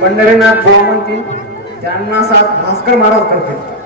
पंढरीनाथ ब्राह्मण त्यांना साथ भास्कर महाराज करते।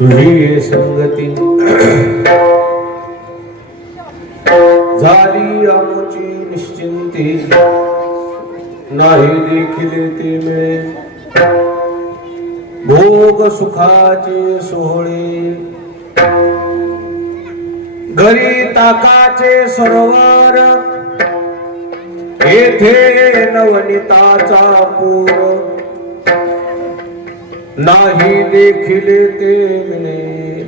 तुझी संगती झाली आमची निश्चिंती नाही देखील ते मिळे भोग सुखाचे सोहळे घरी ताकाचे सरोवर येथे नवनीताचा पूर नाही देखील ते मिळे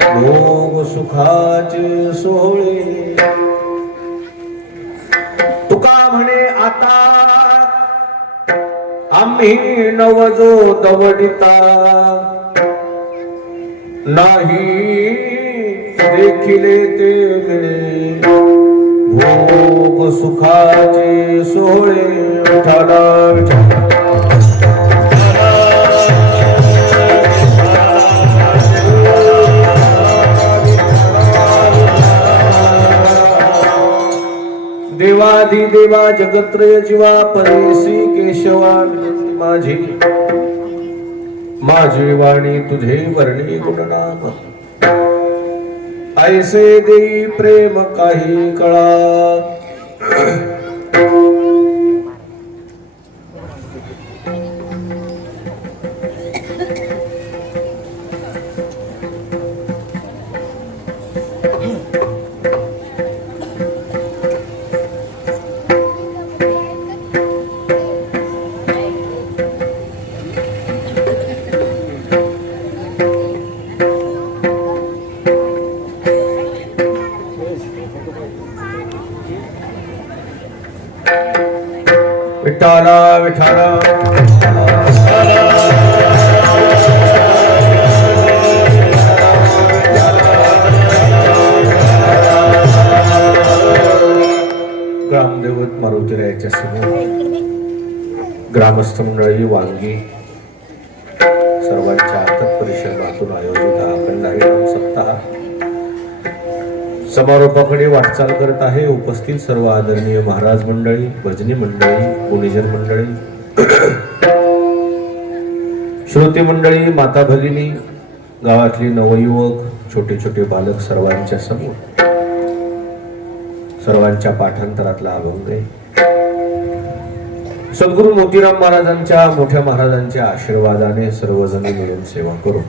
भोग सुखाचे सोहळे तुका म्हणे आता आम्ही नवजो दवडिता नाही देखील ते मिळे भोग सुखाचे सोहळे विठ्ठला विठ्ठला देवाधी देवा जगत्रय जीवा परेशी केशवा विनंती माझी माझी वाणी तुझे वर्णी गुणनाम ऐसे देई प्रेम काही कळा विठाला विठाला ग्रामदेवत मारुतीरायाच्या समोर ग्रामस्थ मंडळी वांगी सर्वांच्या तत्परिश्रमातून आयोजित हा अखंड हरिनाम सप्ताह समारोपाकडे वाटचाल करत आहे. उपस्थित सर्व आदरणीय महाराज मंडळी, भजनी मंडळी, गुणीजन मंडळी, श्रोते मंडळी, माता भगिनी, गावातली नवयुवक, छोटे छोटे बालक सर्वांच्या समोर सर्वांच्या पाठांतरातला अभंग आहे. सद्गुरु मोतीराम महाराजांच्या मोठ्या महाराजांच्या आशीर्वादाने सर्वजण मिळून सेवा करू.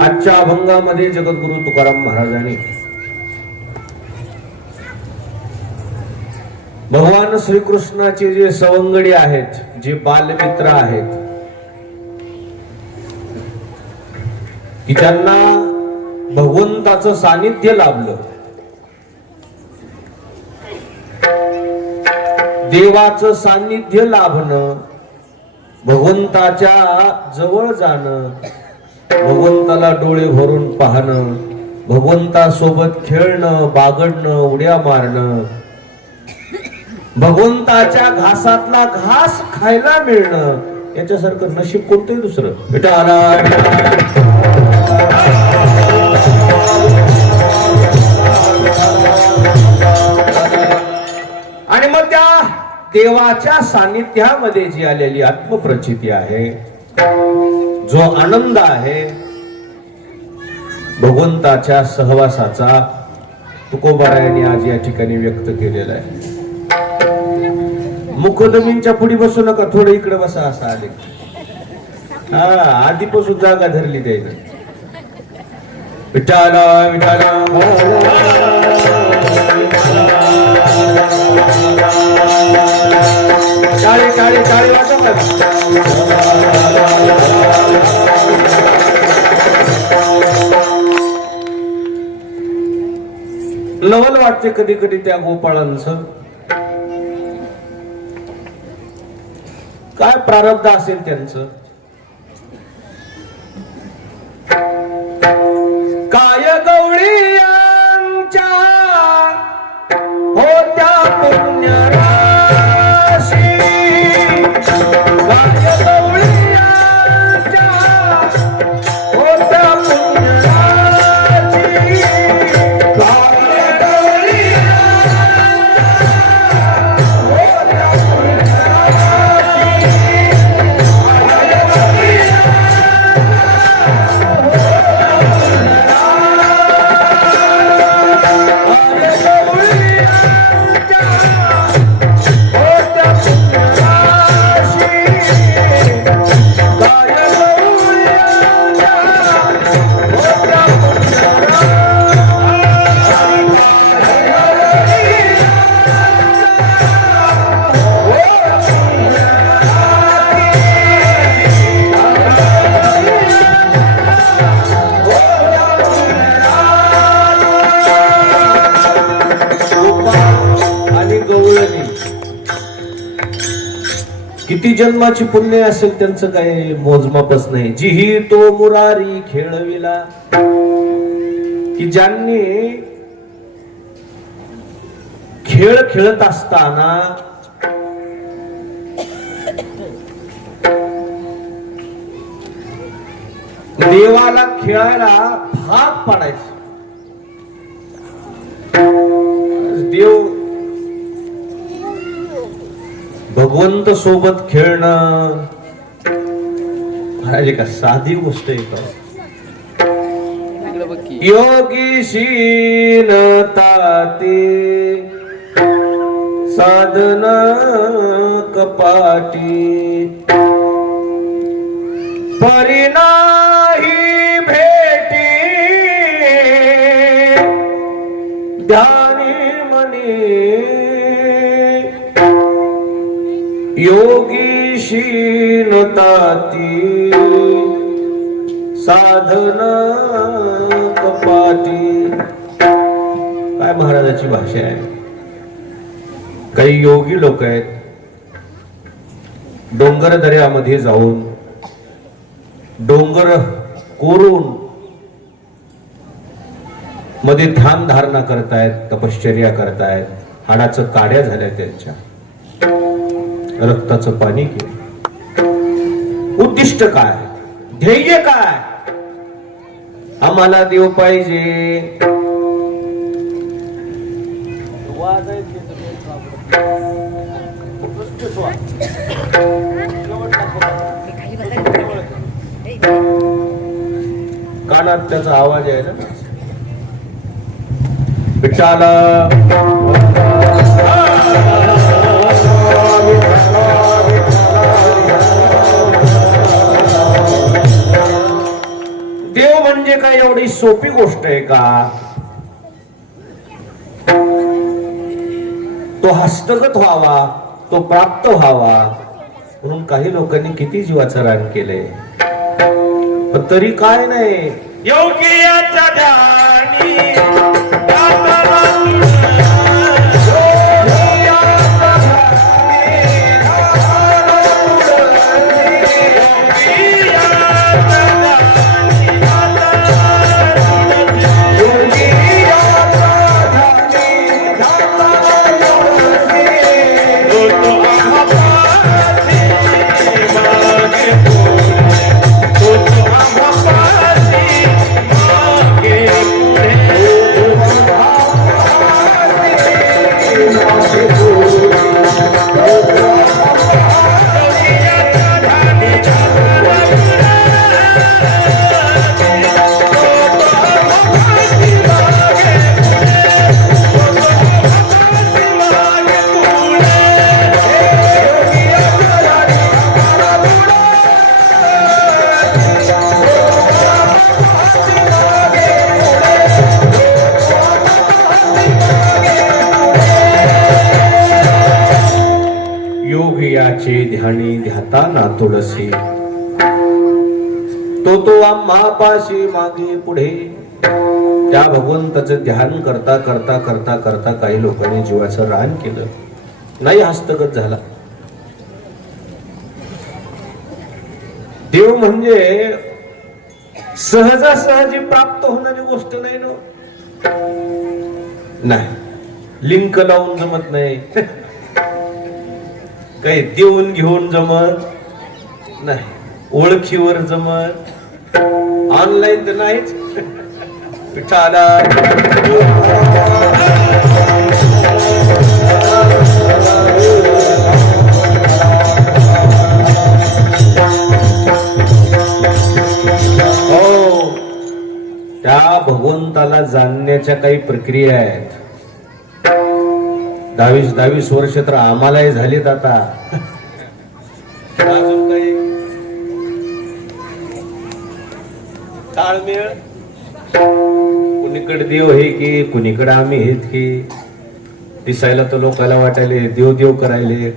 आजच्या अभंगामध्ये जगद्गुरु तुकाराम महाराजांनी भगवान श्रीकृष्णाचे जे सवंगडी आहेत, जे बालमित्र आहेत, की ज्यांना भगवंताचं सानिध्य लाभलं, देवाचं सानिध्य लाभणं, भगवंताच्या जवळ जाणं, भगवंताला डोळे भरून पाहणं, भगवंतासोबत खेळणं, बागडणं, उड्या मारणं, भगवंताच्या घासातला घास खायला मिळणं, याच्यासारखं नशीब कोणतंही दुसरं विठाला. आणि मग त्या देवाच्या सानिध्यामध्ये जी आलेली आत्मप्रचिती आहे, जो आनंद आहे, भगवंताच्या सहवासाचा तुकोबारायांनी आज या ठिकाणी व्यक्त केलेला आहे. मुखदमींच्या पुढे बसू नका, थोडं इकडे बसा असं आले. हा, आधीपासून जागा धरली त्याने. विठाला विठाला टाळे टाळे टाळे वाजव. नवल वाटते कधी कधी त्या गोपाळांचं. काय प्रारब्ध असेल त्यांचं. काय गवळीयांच्या होत्या पुण्यराशी, काय गवळीयांच्या होत्या किती जन्माची पुण्य असेल त्यांचं काही मोजमापच नाही. जिही तो मुरारी खेळविला, की ज्यांनी खेळ खेळत असताना देवाला खेळायला भाग पाडायचं. देव भगवंत सोबत खेळणं महाराज का साधी गोष्ट आहे का? योगीशीन ताते साधन कपाटी, परिणाही भेटी ध्यानी मनी, योगीशीन ताती साधन कपाटी. काय महाराजाची भाषा आहे. काही योगी लोक आहेत, डोंगर दऱ्यामध्ये जाऊन डोंगर कोरून मध्ये ध्यान धारणा करतायत, तपश्चर्या करतायत. हाडाचं काड्या झाल्या त्यांच्या, रक्ताचं पाणी केलं. उद्दिष्ट काय, ध्येय काय? आम्हाला देव पाहिजे. कानात त्याचा आवाज आहे ना. विठ्ठला देव म्हणजे काय एवढी सोपी गोष्ट आहे का? तो हस्तगत व्हावा, तो प्राप्त व्हावा म्हणून काही लोकांनी किती जीवाचं रान केलंय. पण तरी काय नाही. योगियाच्या ध्यानी ध्यानी ध्याता ना तुळसी, तो आम्हापाशी मागे पुढे. त्या भगवंताचं ध्यान करता करता करता करता काही लोकांनी जीवाचं रान केलं, नाही हस्तगत झाला. देव म्हणजे सहजासहजी प्राप्त होणारी गोष्ट नाही ना. नाही, लिंक लावून जमत नाही, काही देऊन घेऊन जमत नाही, ओळखीवर जमत, ऑनलाईन तर नाहीच. विठ्ठला हो, त्या भगवंताला जाणण्याच्या काही प्रक्रिया आहेत. 22 वर्ष तर आम्हालाही झालीत. आता अजून काही ताळमेळ, कुणीकडे देव हे की कुणीकडे आम्ही हेत की. दिसायला तर लोकांना वाटायले देव देव करायले,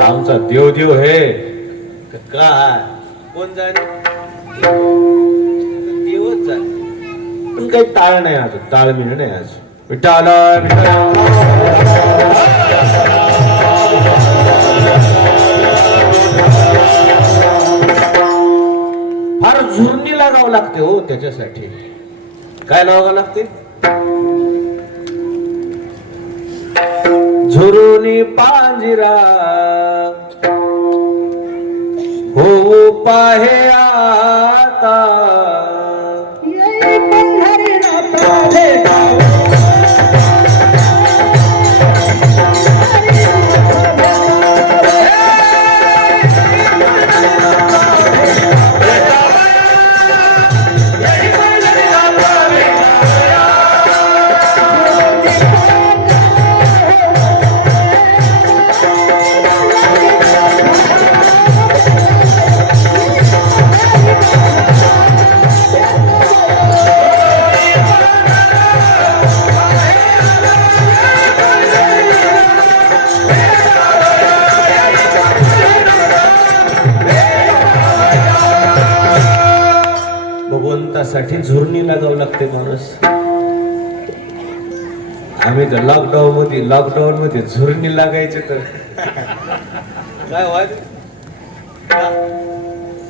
आमचा देव देव हे काय कोण जाणे, देवच जाणे. पण काही ताळ नाही, अजून ताळमेळ नाही. आज विठ्ठला विठ्ठला झुरणी लागावं लागते हो त्याच्यासाठी. काय लावावं लागते? झुरुनी पांजिरा हो पाहे आता भगवंतासाठी झुरणी लागावं लागते माणूस. आम्ही तर लॉकडाऊन मध्ये झुरणी लागायचे तर काय व्हायचं?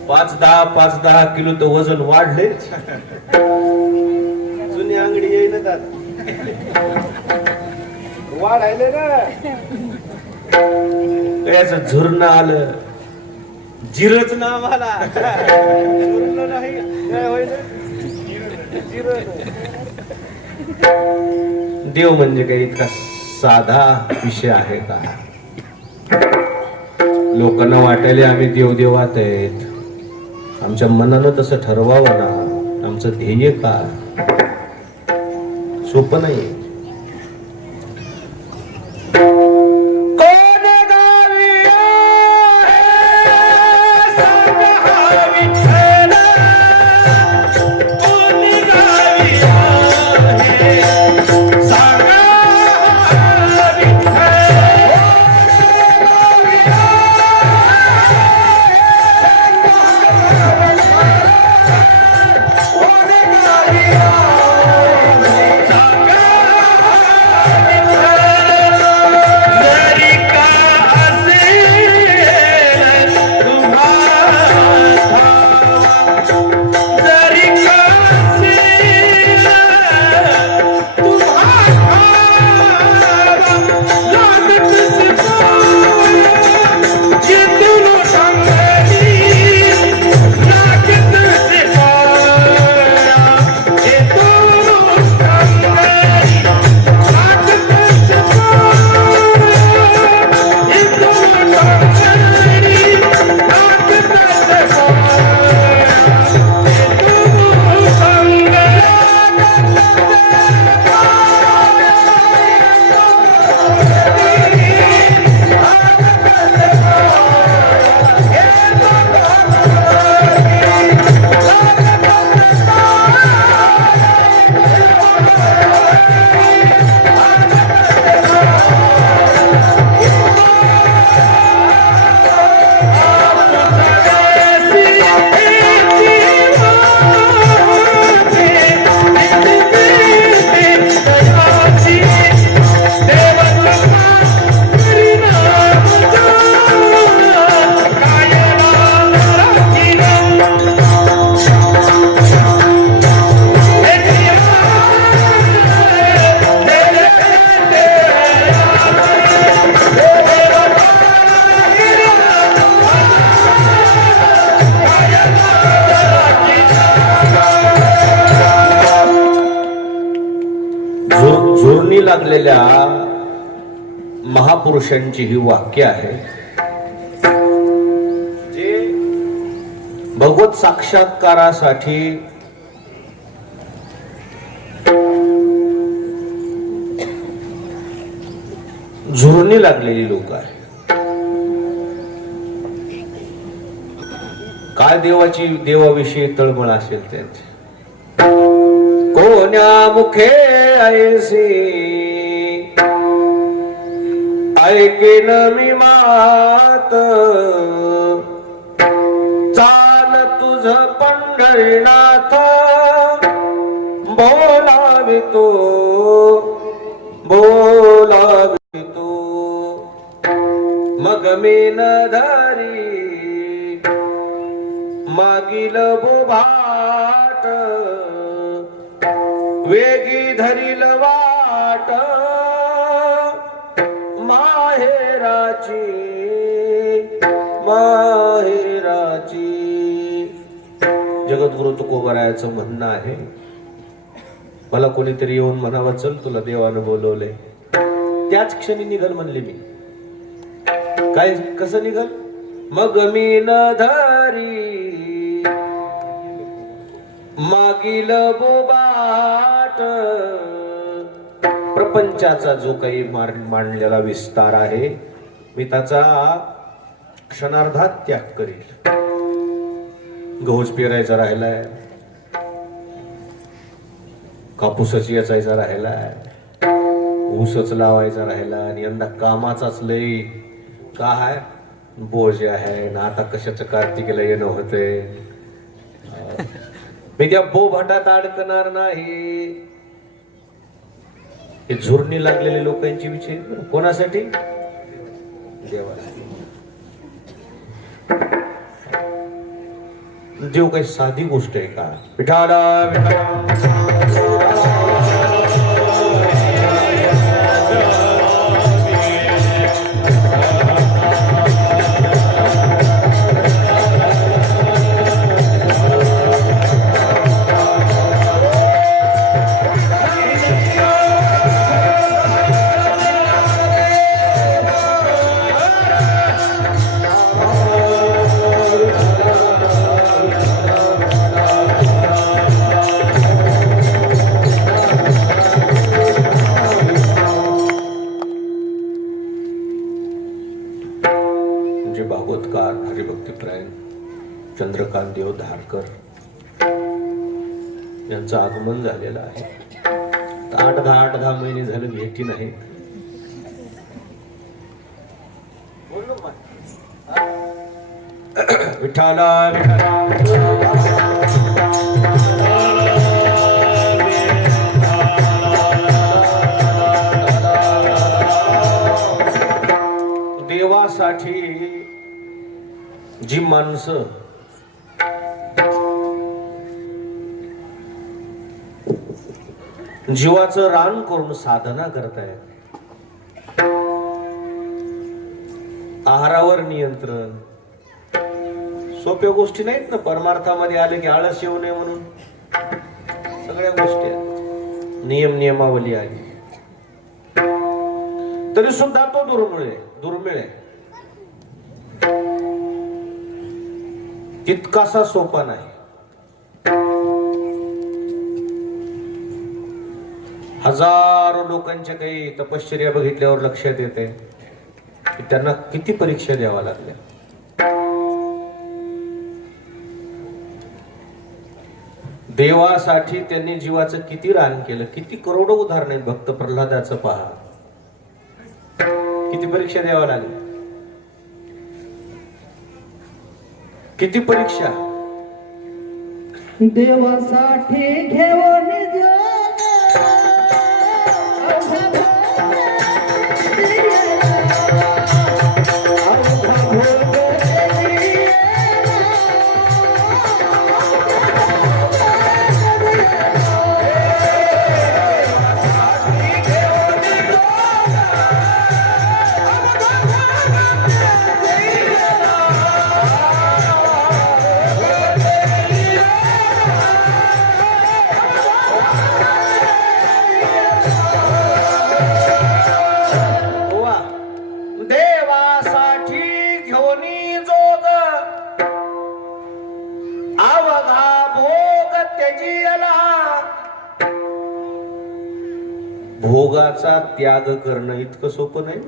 5-10 किलो तर वजन वाढले. जुनी अंगडी येईन वाढायले ना. याच झुरण आलं जिरच ना आम्हाला. देव म्हणजे काही इतका साधा विषय आहे का? लोकांना वाटायला आम्ही देवदेवात आहेत. आमच्या मनानं तसं ठरवावं ना. आमचं ध्येय का सोपं नाही. झुरणी लागलेल्या महापुरुषांची ही वाक्य आहे, जे भगवत साक्षात्कारासाठी झुरणी लागलेली लोक आहे. काय देवाविषयी तळमळ असेल त्यांची. कोण्या मुखे ऐसी ऐकेन मी मात, चाल तुझ पंढरीनाथ बोलावितो मग मी न धरी मागे मागील बोभाट वेगी धरील वाट माहेराची माहेराची. जगद्गुरु तुकोबरायाचं म्हणणं आहे, मला कोणीतरी येऊन म्हणावं चल तुला देवानं बोलवले, त्याच क्षणी निघल म्हणले मी. काय कसं निघल? मग मी न धरी मागील बोबाट. प्रपंचाचा जो काही मांडलेला विस्तार आहे मी त्याचा क्षणार्धात त्याग करील. गहूच पेरायचा राहिलाय, कापूसच याचायचा राहिलाय, ऊसच लावायचा राहिला आणि यंदा कामाचाच लय काय बोज आहे ना. आता कशाचं कार्तिकीला येणं होतंय, मी त्या बोभाटात अडकणार नाही. हे झुरणी लागलेले लोकांची विचार कोणासाठी? देवासाठी. देव काही साधी गोष्ट आहे का? विठाला भागवतकार हरिभक्तीपरायण चंद्रकांत देव धारकर यांचं आगमन झालेलं आहे. 8-10 महिने झाले भेटी नाही. विठाला देवासाठी जी माणसं जीवाचं रान करून साधना करतायत, आहारावर नियंत्रण, सोप्या गोष्टी नाहीत ना. परमार्थामध्ये आले की आळस येऊ नये म्हणून सगळ्या गोष्टी आहेत, नियमावली आली तरी सुद्धा तो दुर्मिळ आहे. तितकासा सोपा नाही. हजारो लोकांच्या काही तपश्चर्या बघितल्यावर लक्षात येते की त्यांना किती परीक्षा द्यावा लागल्या. देवासाठी त्यांनी जीवाचं किती रान केलं. किती करोडो उदाहरण आहेत. भक्त प्रल्हादाचं पहा, किती परीक्षा द्यावा लागली, किती परीक्षा. देवासाठी घेऊन भोगाचा त्याग करणं इतकं सोपं नाही.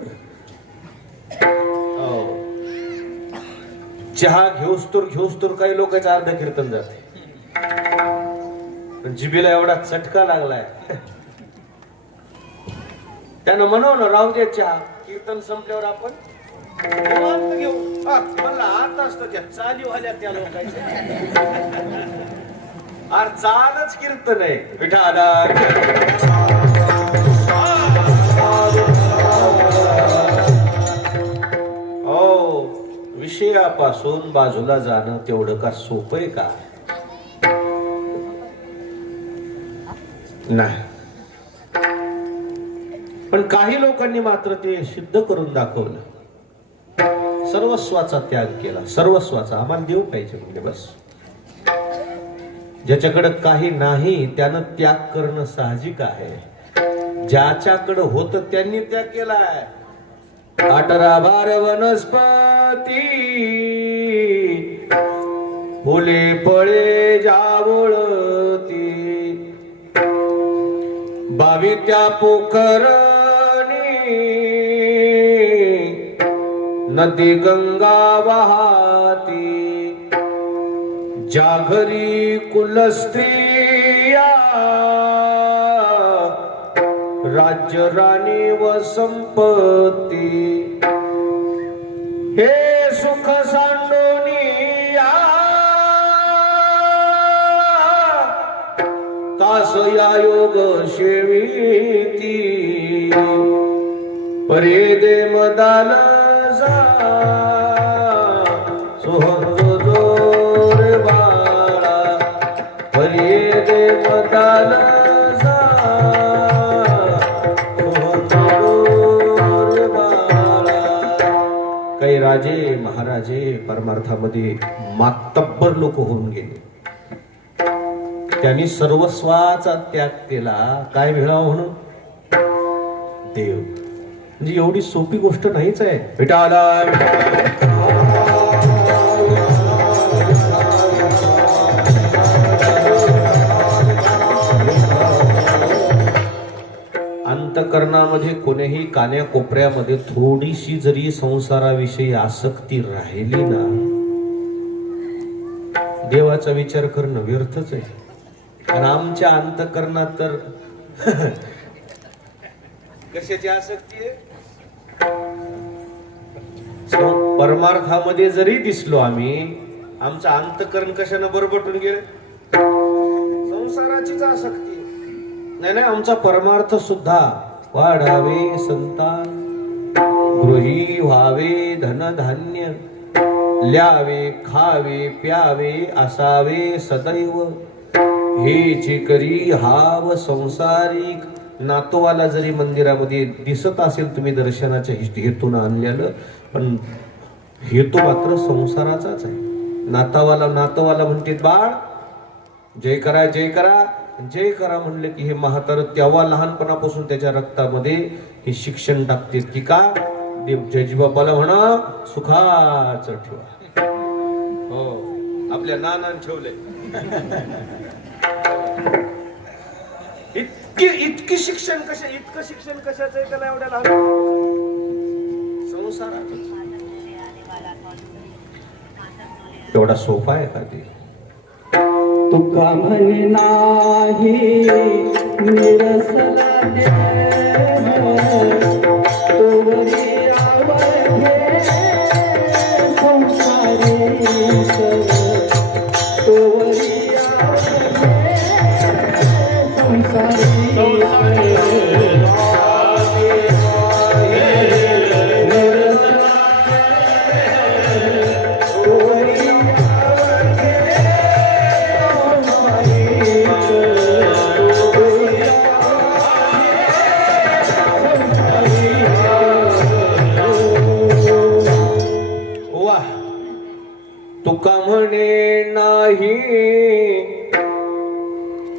चहा घेऊस्तोर काही लोकांचं अर्ध कीर्तन जाते. जिबीला एवढा चटका लागलाय त्यानं म्हणून राहू दे चहा, कीर्तन संपल्यावर आपण घेऊ. म्हणलं आता असतं त्या चाली व्हाल्या त्या लोकांच्या. अरे चालच कीर्तन आहे. विठाला विषयापासून बाजूला जाणं तेवढं का सोपं आहे का? नाही. पण काही लोकांनी मात्र ते सिद्ध करून दाखवलं. सर्वस्वाचा त्याग केला. सर्वस्वाचा. आम्हाला देव पाहिजे म्हणजे बस. ज्याच्याकडे काही नाही त्यानं त्याग करणं साहजिक आहे. ज्याच्याकडे होत त्यांनी त्याग केलाय. 18 वनस्पती फुले फळे जावळती 22 पोखरणी नदी गंगा वाहती ज्या घरी कुलस्त्रिया राज्य राणी व संपत्ती हे सुख सांडोनिया कास या योग शेविती परे दे मदाल जा सोहंग जोर बाळा परे दे मदाल जा सोहंग जोर बाळा. काही राजे महाराजे परमार्थामध्ये मातब्बर लोक होऊन गेले. त्यांनी सर्वस्वाचा त्याग केला. काय मिळावं म्हणून? देव. म्हणजे एवढी सोपी गोष्ट नाहीच आहे. विठाला अंतकरणामध्ये कोणीही कान्या कोपऱ्यामध्ये थोडीशी जरी संसाराविषयी आसक्ती राहिली ना, देवाचा विचार करणं व्यर्थच आहे. आणि आमच्या अंतकरणात तर कशाची आसक्ती आहे? परमार्थामध्ये जरी दिसलो आम्ही, आमचं अंतकरण कशानं बरबटून गेलं? संसाराचीच आसक्ती. नाही नाही, आमचा परमार्थ सुद्धा वाढावे संतान, गृही व्हावे धनधान्य, ल्यावे खावे प्यावे असावे सदैव, हे करी हाव संसारिक. नातवाला जरी मंदिरामध्ये दिसत असेल तुम्ही दर्शनाच्या हेतून आणलेलं, पण हेतू मात्र संसाराचाच आहे. नातवाला म्हणते बाळ जय करा जय करा जय करा म्हणले की हे म्हातार तेव्हा लहानपणापासून त्याच्या रक्तामध्ये हे शिक्षण टाकते की का देव जयजी बापाला म्हणा सुखाचं ठेवा. हो, आपल्या नानान ठेवलंय. इतकी शिक्षण इतकं शिक्षण कशाचं आहे त्याला एवढ्या लहान? संसाराचं. एवढा सोपा आहे का ते? तुका म्हणे नाही निरसला देह, तोवरी आवडे संसारी, तोवरी आवडे संसारी. तुका म्हणे नाही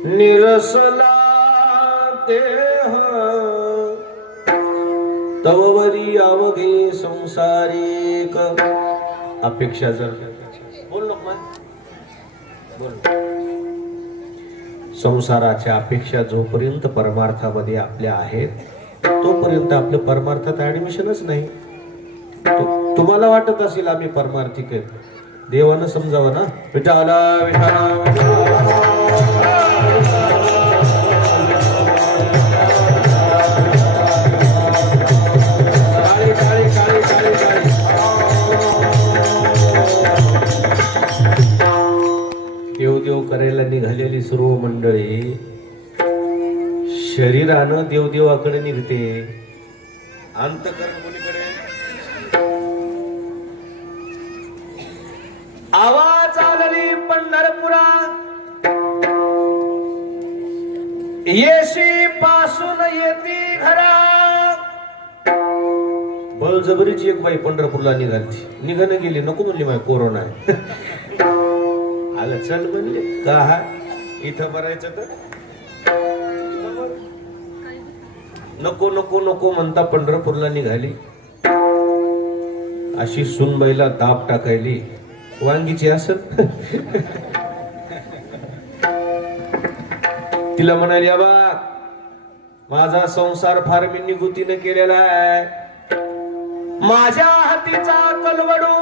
निरसला देह, तववरी अवघे संसारिक. अपेक्षा जर बोल बोल, संसाराच्या अपेक्षा जोपर्यंत परमार्थामध्ये आपल्या आहेत तोपर्यंत आपलं परमार्थात ऍडमिशनच नाही. तुम्हाला वाटत असेल आम्ही परमार्थिक आहेत, देवानं समजावं ना. विठाला विठाला देवदेव करायला निघालेली सर्व मंडळी शरीरानं देवदेवाकडे निघते, अंतकरण कोणीकडे? आवाज आलेली पंढरपुरा येशी पासून येती घरा. बळजबरीची एक बाई पंढरपूरला निघाली. निघानं गेली, नको म्हणली माझ्या कोरोना आहे. आलं चल म्हणले का इथं भरायचं तर नको नको नको म्हणता पंढरपूरला निघाली. अशी सुनबाईला दाब टाकायली वांगीची असत. तिला म्हणाली बा माझा संसार फार मी निगुतीने केलेला आहे. माझ्या हातीचा कलवडू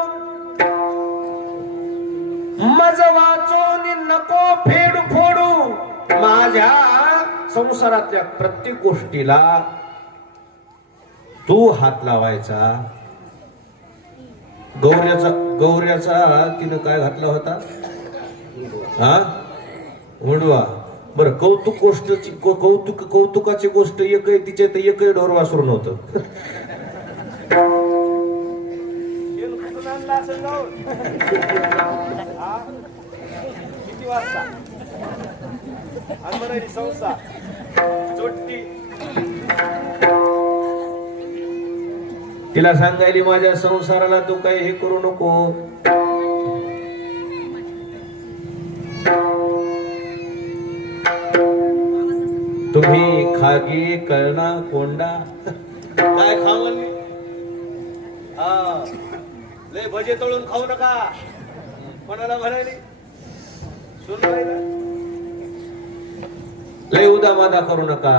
मज वाचून नको फेड फोडू. माझ्या संसारातल्या प्रत्येक गोष्टीला तू हात लावायचा. गौऱ्याचा तिनं काय घातला होता हा उडवा. बर कौतुक गोष्टची कौतुकाची गोष्ट एकही तिच्या तर एकही ढोर वासरू नव्हतं. किती वाजता संसार चोट्टी. तिला सांगायली माझ्या संसाराला तू काही हे करू नको. तुम्ही खागी कळणा कोंडा काय खाऊ म्हणली. हा लय भजे तळून खाऊ नका कोणाला म्हणाली. सुनबाईला लय उदामादा करू नका.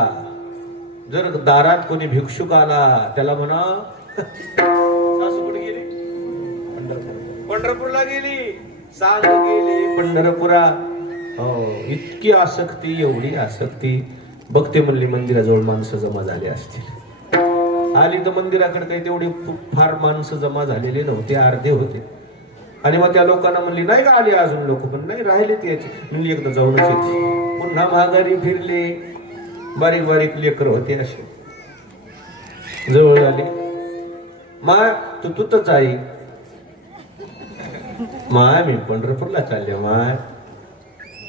जर दारात कोणी भिक्षुक आला त्याला म्हणा सासू कुठे गेली पंढरपूरला गेली. सांग गेली पंढरपुरा. हो इतकी आसक्ती एवढी आसक्ती. बघते म्हणली मंदिराजवळ माणसं जमा झाली असतील. आली तर मंदिराकडे काही तेवढी फार माणसं जमा झालेली नव्हती, अर्धे होते. आणि मग त्या लोकांना म्हणली नाही का आली अजून लोक, पण नाही राहिले ते याची. म्हणली एकदा जाऊनच येते. पुन्हा महागारी फिरले. बारीक बारीक लेकर होते असे. जवळ आले. मा तू तुतच आई. माय मी पंढरपूरला चालले. माय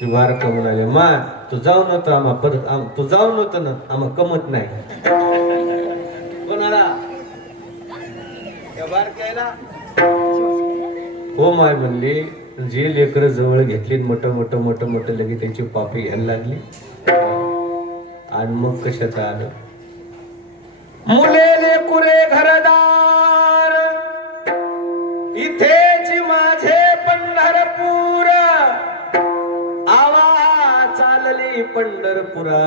ती बारक म्हणाले मा तू जाऊ नव्हतं आम्हा परत तू जाऊ नव्हतं ना आम्हा कमत नाही. कोणाला बारक्याला हो माय म्हणली. जे लेकर जवळ घेतली मोठं मोठं मोठं मोठं लगे त्यांची पापी घ्यायला लागली. आणि मग कशाचं आलं. मुले लेकुरे घरदार इथेच माझे पंढरपूर. आवा चालली पंढरपुरा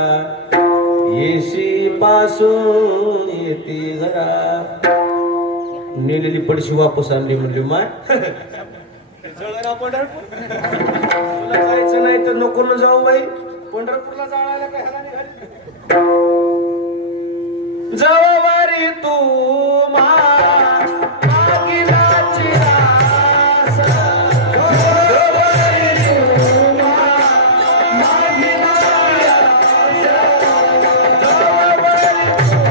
येशी पासून येते घरा. नेलेली पडशी वापस आणली. म्हणली माय पंढरपूर तुला जायचं नाही तर नको न जाऊ बाई. पंढरपूरला जायला काय ह्याला निघाली. जवळवारी तू मागिलाची रास. जवळवारी तू मागिलाची रास. जवळवारी तू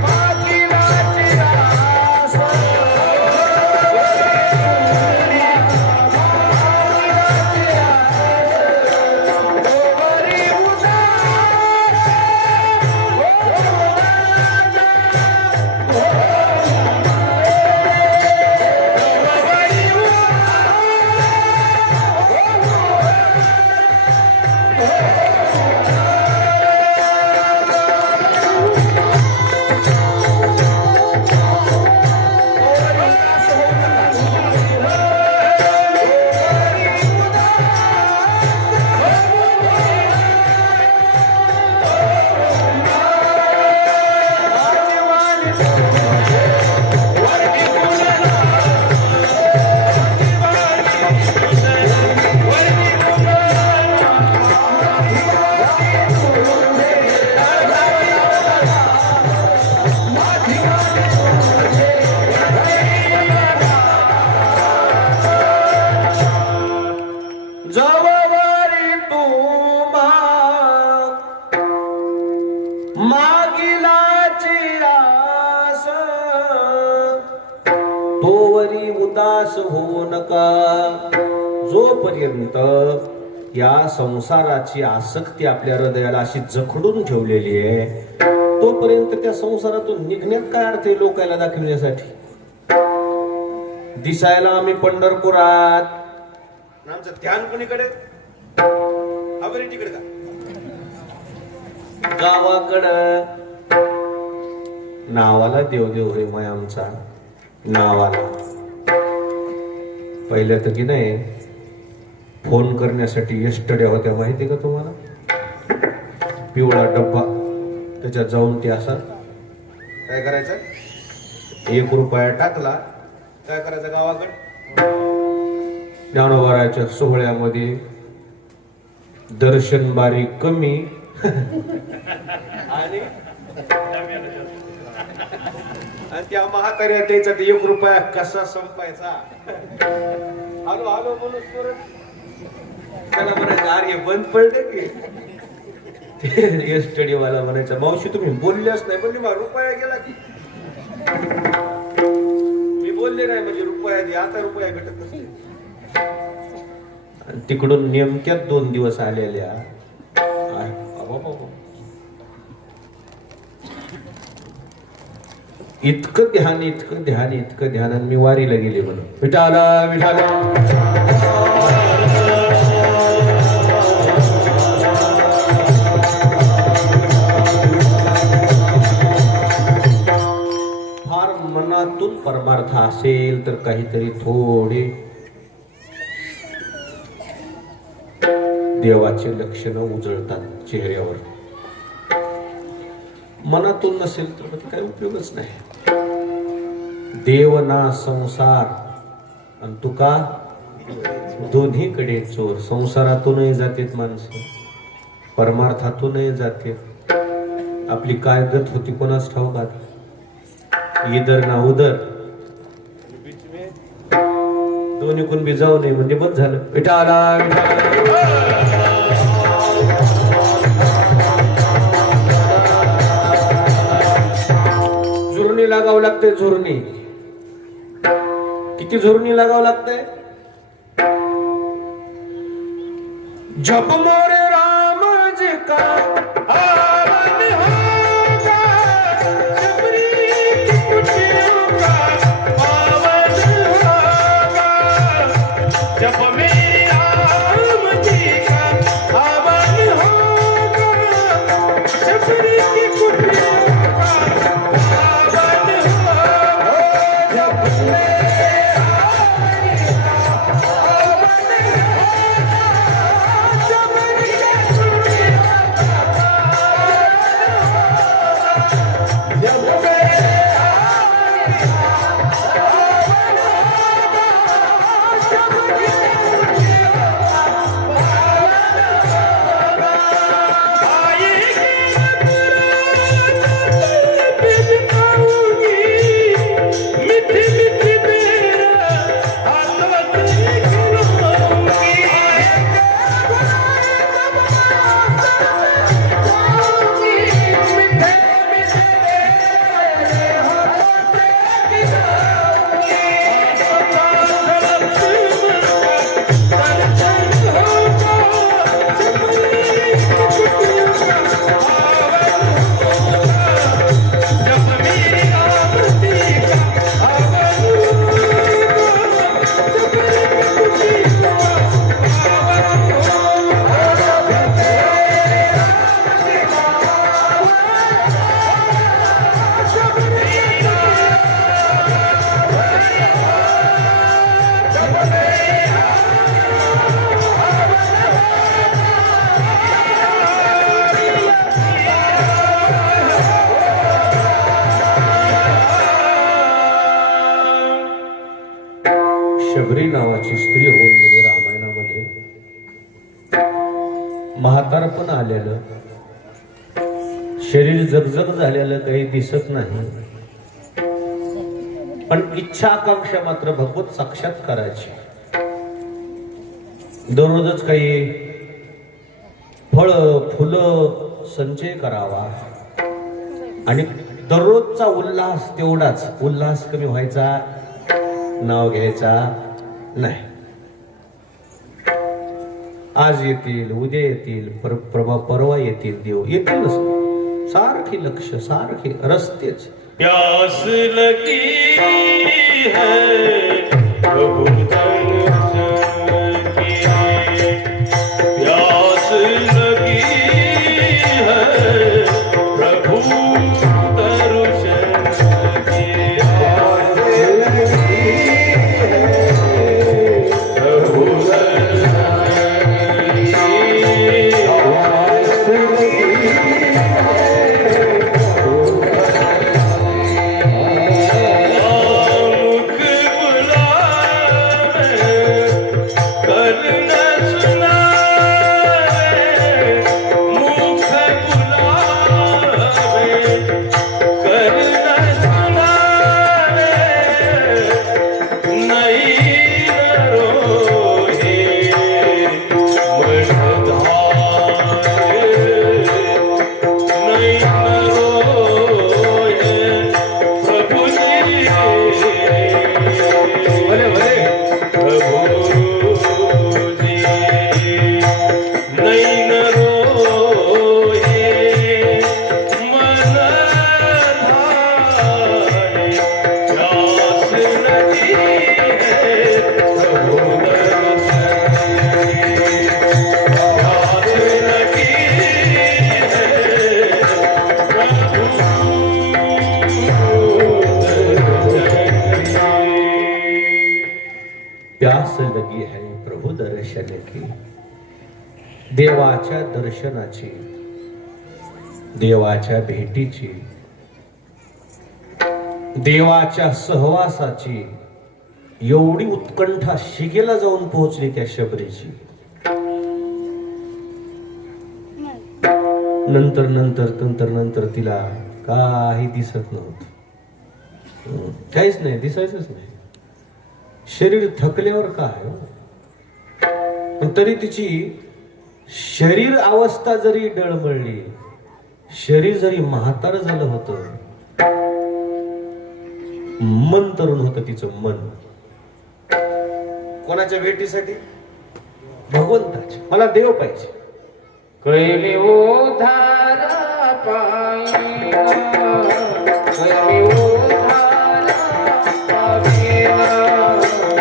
मागिलाची रास. Oh होऊ नका. जोपर्यंत या संसाराची आसक्ती आपल्या हृदयाला अशी जखडून ठेवलेली आहे, तोपर्यंत त्या संसारातून निघण्यात काय अर्थ आहे लोकांना दाखवण्यासाठी? दिसायला आम्ही पंढरपुरात, आमचं ध्यान कोणीकडे? अबरी तिकडे का? गावाकडं. नावाला देवदेव होय माय आमचा, नावाला. पहिल्या तर की नाही फोन करण्यासाठी यस्टरडे होत्या, माहिती का तुम्हाला? पिवळा डब्बा, त्याच्यात जाऊन ते असं काय करायचं, 1 रुपया टाकला, काय करायचं गावाकडे ज्ञानोबाराच्या सोहळ्यामध्ये दर्शन बारी कमी आणि त्या म्हाताऱ्या द्यायचा 1 रुपया कसा संपायचा. हॅलो हॅलो म्हणून त्याला म्हणायचं अरे बंद पडलं की. स्टडी वाला म्हणायचा मावशी तुम्ही बोलल्याच नाही, पण मग रुपया गेला की. मी बोलले नाही म्हणजे रुपया दे, आता रुपया भेटत नसते. तिकडून नेमक्यात 2 दिवस आलेल्या. इतकं ध्यान इतकं ध्यान इतकं ध्यान, आणि मी वारीला गेले म्हणून विठाला विठाला. फार मनातून परमार्थ असेल तर काहीतरी थोडे देवाचे लक्षणं उजळतात चेहऱ्यावर. मनातून नसेल तर काही उपयोगच नाही. देव ना संसार आणि तुका दोन्हीकडे चोर. संसारातूनही जातेत माणसं, परमार्थातूनही जाते. आपली काय गत होती कोणाच ठाऊक. इधर ना उधर, दोन्ही कोण बी जाऊ नये म्हणजे बस झालं. विठाला झुरणी लागावं लागते. झुरणी किती झुरणी लागावं लागते. जप मोरे राम जी का जब मेरे राम जी का हवन होगा, शबरी की कुटिया का हवन होगा, जब मेरे राम जी का हवन होगा, शबरी की कुटिया का हवन होगा, जब मेरे शबरी नावाची स्त्री होऊन गेली रामायणामध्ये. म्हातारपण आलेलं, शरीर जगजग झालेलं काही दिसत नाही, पण इच्छा आकांक्षा मात्र भगवत साक्षात्काराची. दररोजच काही फळ फुलं संचय करावा आणि दररोजचा उल्हास तेवढाच. उल्हास कमी व्हायचा, नाव घ्यायचा, नाही. आज येतील, उद्या येतील, परवा येतील, देव येतीलच. सारखी लक्ष, सारखे रस्तेच. प्यास लगी है प्रभु दर्शन की, प्यास लगी है प्रभु दर्शन की, प्रभु प्यास लगी है प्रभु दर्शन की. देवाच्या दर्शनाची, देवाच्या भेटीची, देवाच्या सहवासाची एवढी उत्कंठा शिगेला जाऊन पोहोचली त्या शबरीची. नंतर नंतर नंतर नंतर तिला काही दिसत नव्हतं. काहीच नाही, दिसायचंच नाही. शरीर थकल्यावर काय, पण तरी तिची शरीर अवस्था जरी डळमळली, शरीर जरी म्हातार झालं होतं, मन तरुण होतं तिचं मन. कोणाच्या भेटीसाठी? भगवंताच्या. मला देव पाहिजे. कैले उधार पाहिना, कैले उधार पाहिना, आई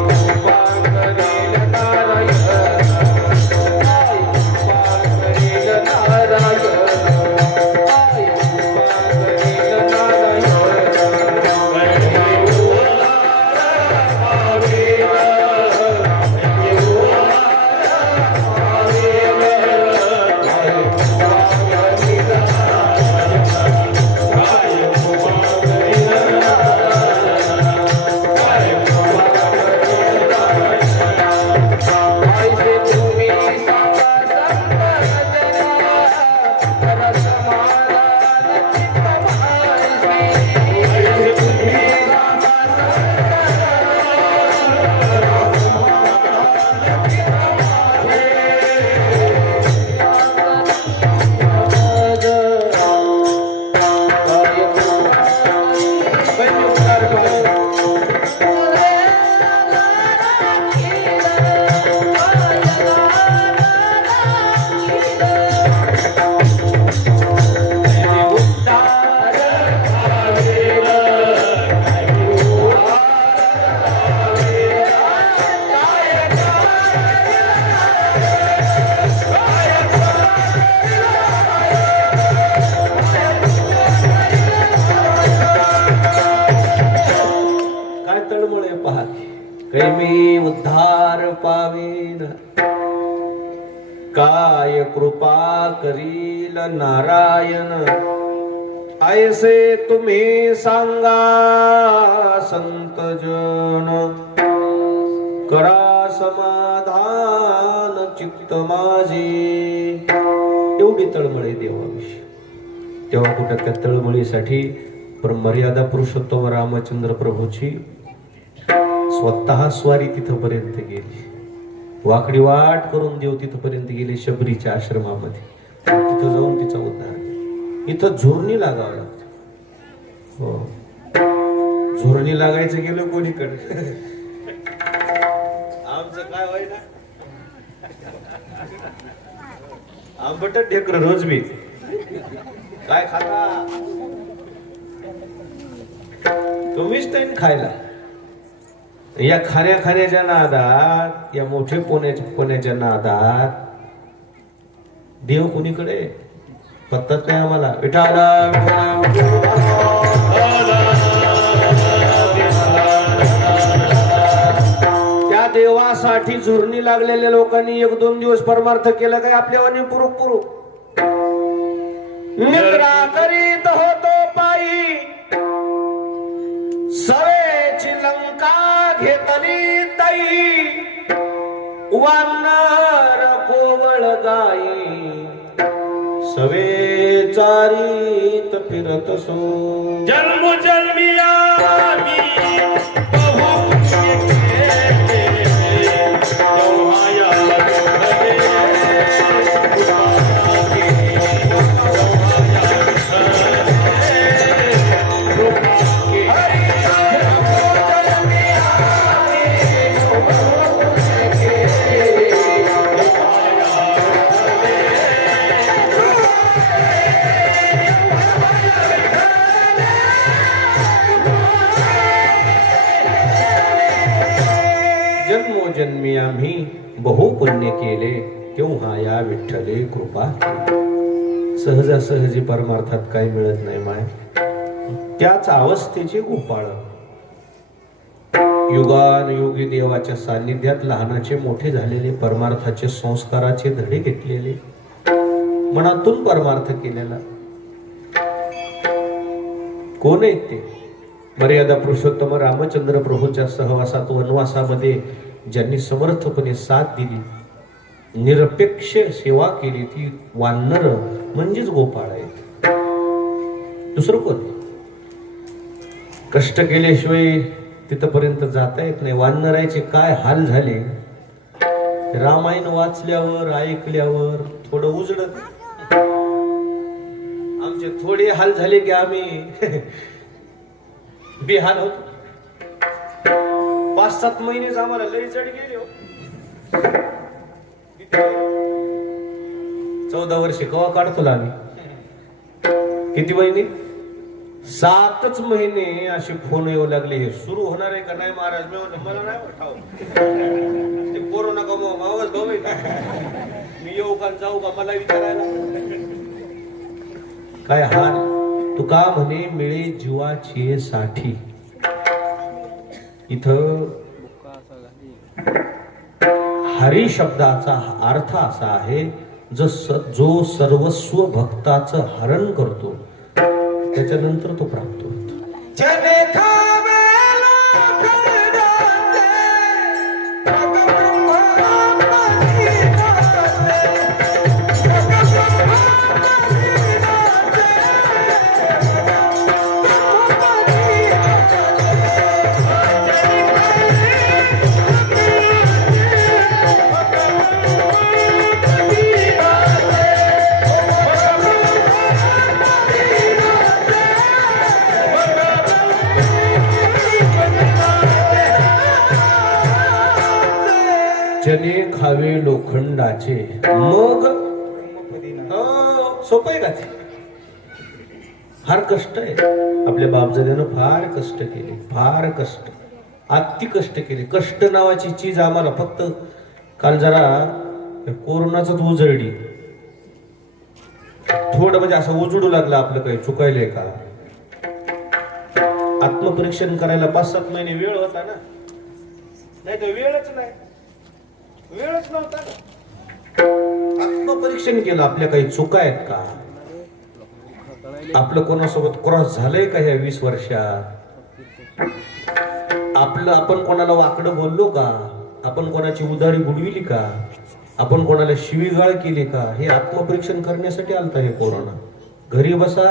कृपा करेल नारायण, आई कृपा करेल नारायण, आई कृपा करेल नारायण. कैले उधार पाहिना, कैले उधार कैमी उद्धार पावीन, काय कृपा करील नारायण. ऐसे तुम्ही सांगा संत जन, करा समाधान चित्त माझे. एवढी तळमळे देवाविषयी. तेव्हा कुठं त्या तळमळीसाठी मर्यादा पुरुषोत्तम रामचंद्र प्रभूची स्वतः स्वारी तिथपर्यंत गेली. वाकडी वाट करून देव तिथपर्यंत गेले शबरीच्या आश्रमामध्ये. तिथं जाऊन तिचा उद्धार. इथं झोरणी लागावं लागतं. हो, झोरणी लागायचं गेलं कोणीकडे. तसं काय होईना आंबट ढेकर रोज बी काय खाता तुम्हीच टाइम खायला या खाण्याच्या नादात या मोठे पोण्याच्या नादात देव कुणीकडे पत्ताच नाही आम्हाला त्या देवासाठी झुरणी लागलेल्या लोकांनी 1-2 दिवस परमार्थ केला काय आपल्यावानी पुरुक निद्रा करीत होतो पायी सवेची लंका घेतली ताई वानर कोवळ गाई सवे चारीत फिरत सो जन्म जन्मिया जन्मी आम्ही बहु पुण्य केले तेव्हा या विठ्ठले कृपा सहजासहजी परमार्थात काही मिळत नाही माय त्याच अवस्थेचे गोपाळ युगानुयुगी देवाच्या सान्निध्यात लहानाचे मोठे झालेले परमार्थाचे संस्काराचे धडे घेतलेले मनातून परमार्थ केलेला कोण आहेत ते मर्यादा पुरुषोत्तम रामचंद्र प्रभूच्या सहवासात वनवासामध्ये ज्यांनी समर्थपणे साथ दिली निरपेक्ष सेवा केली ती वानर म्हणजेच गोपाळ आहेत दुसरं कोण कष्ट केल्याशिवाय तिथपर्यंत जाता येत नाही वानरायचे काय हाल झाले रामायण वाचल्यावर ऐकल्यावर थोडं उजडत आमचे थोडे हाल झाले की आम्ही बेहाल होतो 5-7 महिनेच आम्हाला लई चढ गेले हो 14 वर्षे कवा काढतो आम्ही किती महिने 7च महिने असे फोन येऊ लागले हे सुरू होणार आहे का नाही महाराज मी म्हणलं मला नाही वाटाव ते कोरोना का मावस भाऊ आहे का मी येऊ का जाऊ का मला विचारायला काय हाल तुका म्हणे मिळे जीवाची साठी इथं हरी शब्दाचा अर्थ असा आहे जो सर्वस्व भक्ताचं हरण करतो त्याच्यानंतर तो प्राप्त होतो जने खावे लोखंडाचे मग सोपं आहे का ते फार कष्ट आहे आपल्या बापजाद्यानं फार कष्ट केले फार कष्ट अति कष्ट केले कष्ट नावाची चीज आम्हाला फक्त काल जरा कोरोनाच उजळली थोडं म्हणजे असं उजडू लागलं आपलं काही चुकायलंय का आत्मपरीक्षण करायला 5-7 महिने वेळ होता ना नाही तर वेळच नव्हता आत्मपरीक्षण केलं आपल्या काही चुका आहेत का आपलं कोणासोबत क्रॉस झालंय का ह्या 20 वर्षात आपण कोणाला वाकडं बोललो का आपण कोणाची उधारी बुडविली का आपण कोणाला शिवीगाळ केली का हे आत्मपरीक्षण करण्यासाठी आलता हे कोरोना घरी बसा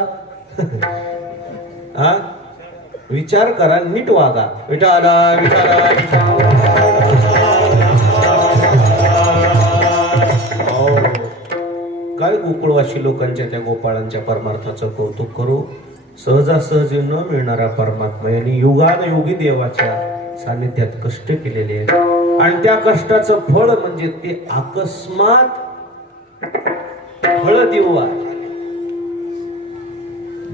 हा विचार करा नीट वागा काय गोकुळवासी लोकांच्या त्या गोपाळांच्या परमार्थाचं कौतुक करू सहजासहजी न मिळणारा परमात्मा यांनी युगानुयुगी देवाच्या सानिध्यात कष्ट केलेले आहेत आणि त्या कष्टाचं फळ म्हणजे ते अकस्मात फळ देऊ आले.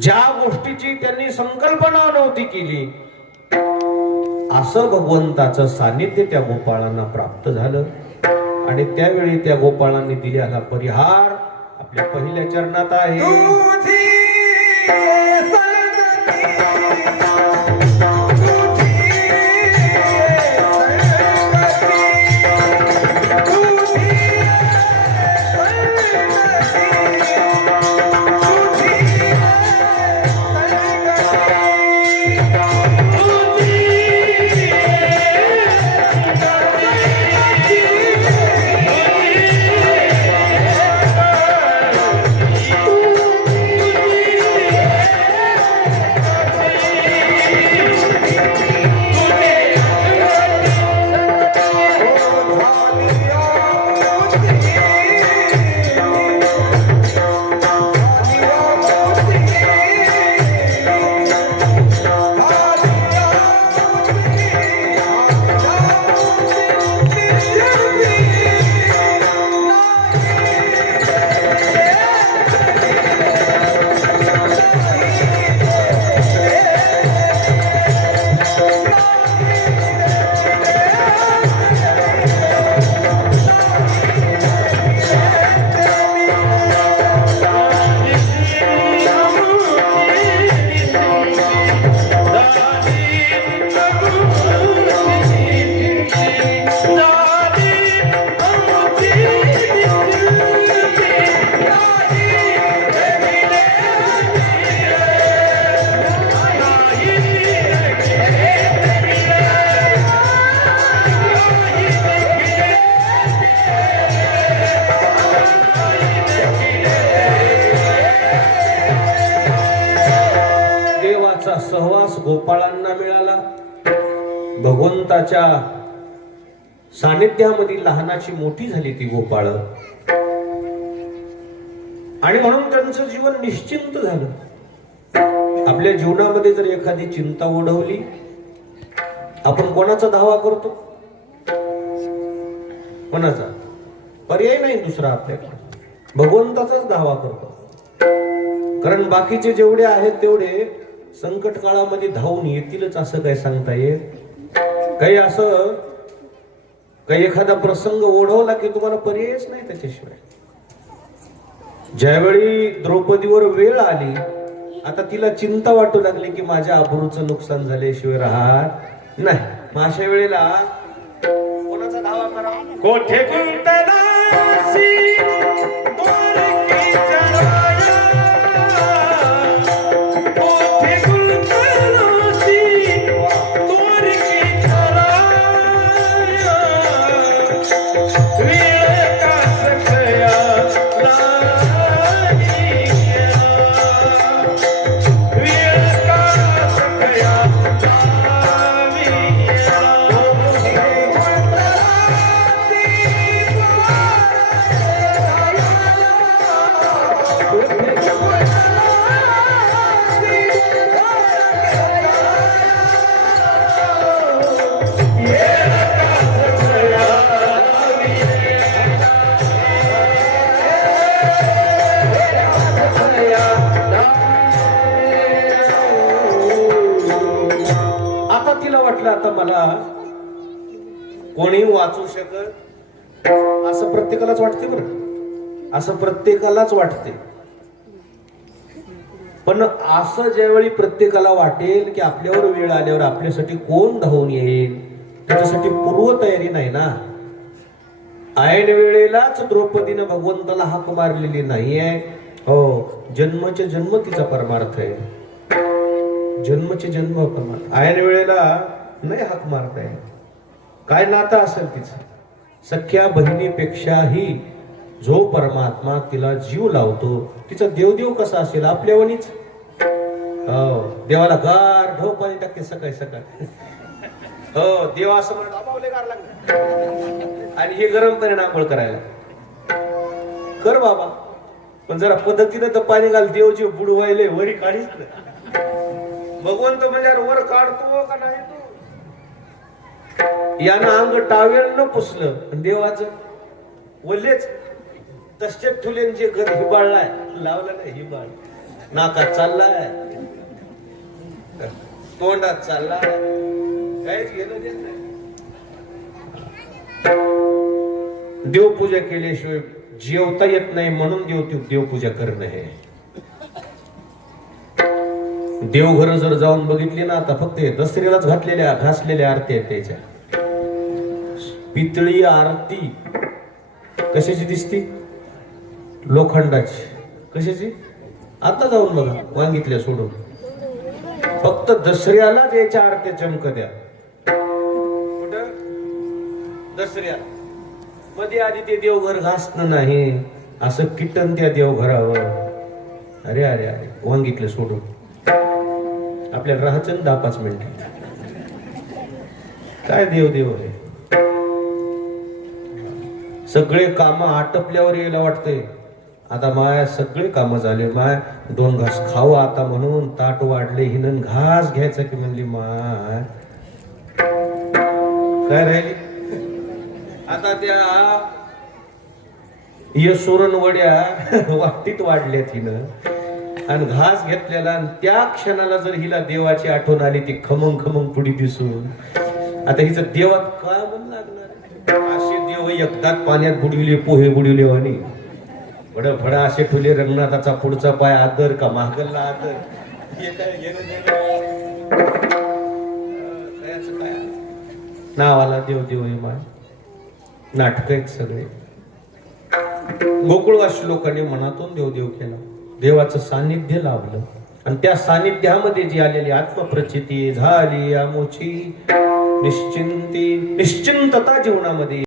ज्या गोष्टीची त्यांनी संकल्पना नव्हती केली असं भगवंताचं सानिध्य त्या गोपाळांना प्राप्त झालं. आणि त्यावेळी त्या गोपाळांनी दिलेला परिहार आपल्या पहिल्या चरणात आहे. सहवास गोपाळांना मिळाला. भगवंताच्या सानिध्यामध्ये लहानाची मोठी झाली ती गोपाळ आणि म्हणून त्यांचं जीवन निश्चिंत झालं. आपल्या जीवनामध्ये जर एखादी चिंता ओढवली आपण कोणाचा धावा करतो? कोणाचा? पर्याय नाही दुसरा आपल्याकडे, भगवंताचाच धावा करतो. कारण बाकीचे जेवढे आहेत तेवढे संकट काळामध्ये धावून येतीलच असं काय सांगता येत? काही असं काही एखादा प्रसंग ओढवला की तुम्हाला पर्यायच नाही त्याच्याशिवाय. ज्यावेळी द्रौपदीवर वेळ आली, आता तिला चिंता वाटू लागली की माझ्या अब्रूचं नुकसान झाल्याशिवाय राहत नाही. मग अशा वेळेला कोणाचा धावा करा? कोठे कुंतलासी द्वारकेच्या राया, कोठे कुंतलासी द्वारकेच्या राया, वेळ का सकया लागिया, वेळ का सकया आता मला कोणी वाचू शकत असं प्रत्येकालाच वाटते. बरं, असं प्रत्येकालाच वाटते. पण असं ज्यावेळी प्रत्येकाला वाटेल की आपल्यावर वेळ आल्यावर आपल्यासाठी कोण धावून येईल, त्याच्यासाठी पूर्व तयारी नाही ना. ऐन वेळेलाच द्रौपदीनं भगवंताला हाक मारलेली नाहीये. हो, जन्मचे जन्म तिचा परमार्थ आहे. जन्मचे जन्म परमार्थ. ऐन वेळेला नाही हाक मारताय. काय नातं असेल तिचं? सख्या बहिणीपेक्षाही जो परमात्मा तिला जीव लावतो, तिचा देवदेव कसा असेल? आपल्यावणीच. हो, देवाला गार ढो पाणी टाकते सकाळी सकाळी. हो, देव असं म्हणत आबावले गार लागले आणि हे गरम पाणी आंघोळ करायला. कर बाबा, पण जरा पद्धतीनं तर पाणी घाल. देवचे बुडवायले वरी काढीच नाही. भगवंत म्हणजे वर काढतो का नाही तू? यानं अंग टावेल न पुसलं आणि देवाचं वल्लेच तसेच ठुलेन जे घर हिबाळलाय लावलं नाही हिबाळ नाकात चाललाय तोंडात चाललाय काहीच गेलं देत नाही. देवपूजा केल्याशिवाय जेवता येत नाही म्हणून देवपूजा करणं हे. देवघर जर जाऊन बघितली ना आता फक्त दसऱ्यालाच घासलेल्या आरती आहेत त्याच्या. पितळी आरती कशाची दिसती? लोखंडाची. कशाची? आता जाऊन बघा वांगितल्या सोडून. फक्त दसऱ्यालाच याच्या आरत्या चमकत्या. कुठं? दसऱ्याला. मध्ये आधी ते देवघर घासणं नाही असं किटन त्या देवघरावर. अरे अरे अरे वांगितलं सोडून आपल्याला राहायचं 10-5 मिनिट. काय देव देव आहे. सगळे काम आटपल्यावर यायला वाटतंय आता माया सगळे काम झाले माय 2 घास खावं आता म्हणून ताट वाढले हिनं घास घ्यायचा की म्हणली माय काय राहिली आता त्या यशोरण वड्या वाटीत वाढल्यात हिनं आणि घास घेतलेला आणि त्या क्षणाला जर हिला देवाची आठवण आली ती खमंग खमंग पुढी दिसून आता हिचं देवात काय मन लागणार. असे देव एकदाच पाण्यात बुडविले पोहे बुडविले आणि फडा असे ठुले रंगनाथाचा पुढचा पाय आदर का महागल्ला आदर हे काय नावाला देव देव हे माय नाटक आहेत सगळे. गोकुळवासी लोकांनी मनातून देव देव केला. देवाचं सानिध्य लाभलं आणि त्या सानिध्यामध्ये जी आलेली आत्मप्रचिती झाली आमोची निश्चिंतता जीवनामध्ये